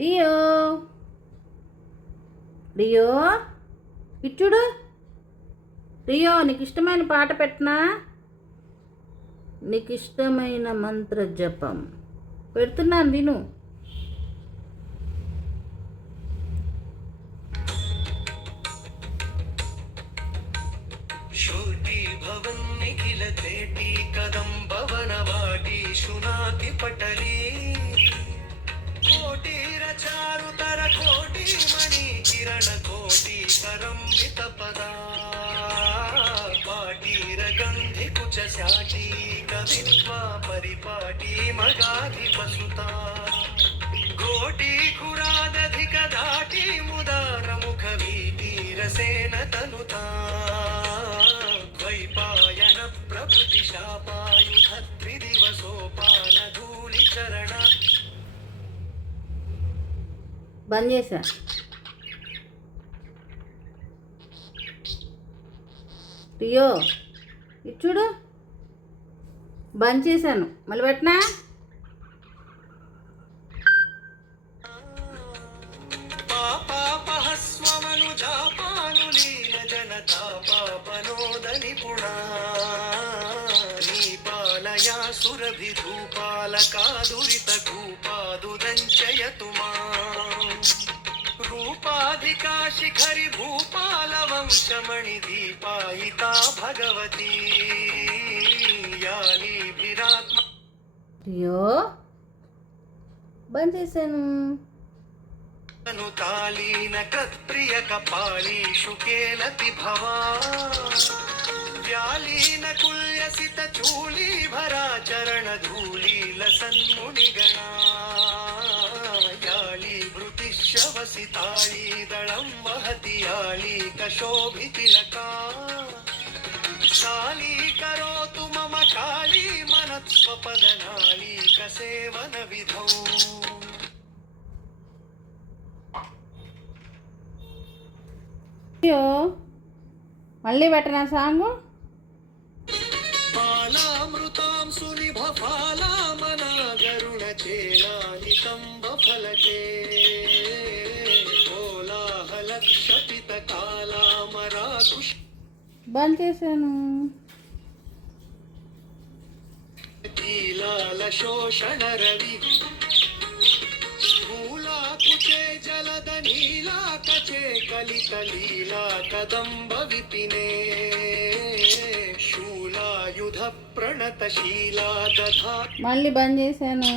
Rio Rio ఇచ్చుడు. Rio నీకు ఇష్టమైన పాట పెట్టనా? నీకు ఇష్టమైన మంత్ర జపం పెడుతున్నాను విను. शोटी भवन निखिल तेटी कदम भवन वाटी शुनाति पटली कोटि रचारु तर कोटि मणि किरण कोटि करंबित पदा पाटीर गंधि कुच स्याटी कवित्वा परिपाटी मगाधि पसुता गोटी कुरादधिक दाटी मुदार मुख वीतीरसेन तनुता द्वैपायन प्रभृति शापायुध त्रिदिवसोपान धूलि चरण. బంద్ చేసా. రియో ఇచ్చుడు. బంద్ చేశాను, మళ్ళీ పెట్టనా? పాపహస్వమనుజాపానులీల జనతా పాపనోద నిపుణా నీపాలయా సురభిధూపాలకాదురిత కూపాదుదంచయతు మాం రూపాధికా శిఖరి భూపాల వంశమణి దీపాయితా భగవతీ యాలీభిరాత్మ. రియో బంద్ చేశాను. అనుతాలీన కత్ప్రియ కపాళీషు కేలతి భవా వ్యాలీన కుల్యసిత చూళీభరాచరణ ధూళీల సన్మునిగణా యాళీ భృతిశవసితాళీ దళం వహతి యాళీ కశోభితిలకా శాళీ కరోతు మమ కాళీ మనత్స్వపదనాళీక సేవన విధౌ. రియో మళ్ళీ పెట్టనా సాంగు? పాలామృతాం సునిభ ఫాలామనాగరుణ చేలానికంబ ఫలకే కోలాహల క్షపిత కాలామరాకు బంద్ చేశాను. కీలాల శోషణ రవి భూలాకుచే జలద నీలాకచే కలిత లీలా కదంబ విపినే శూలాయుధ ప్రణత శీలా దధా. మళ్ళీ బంద్ చేశాను.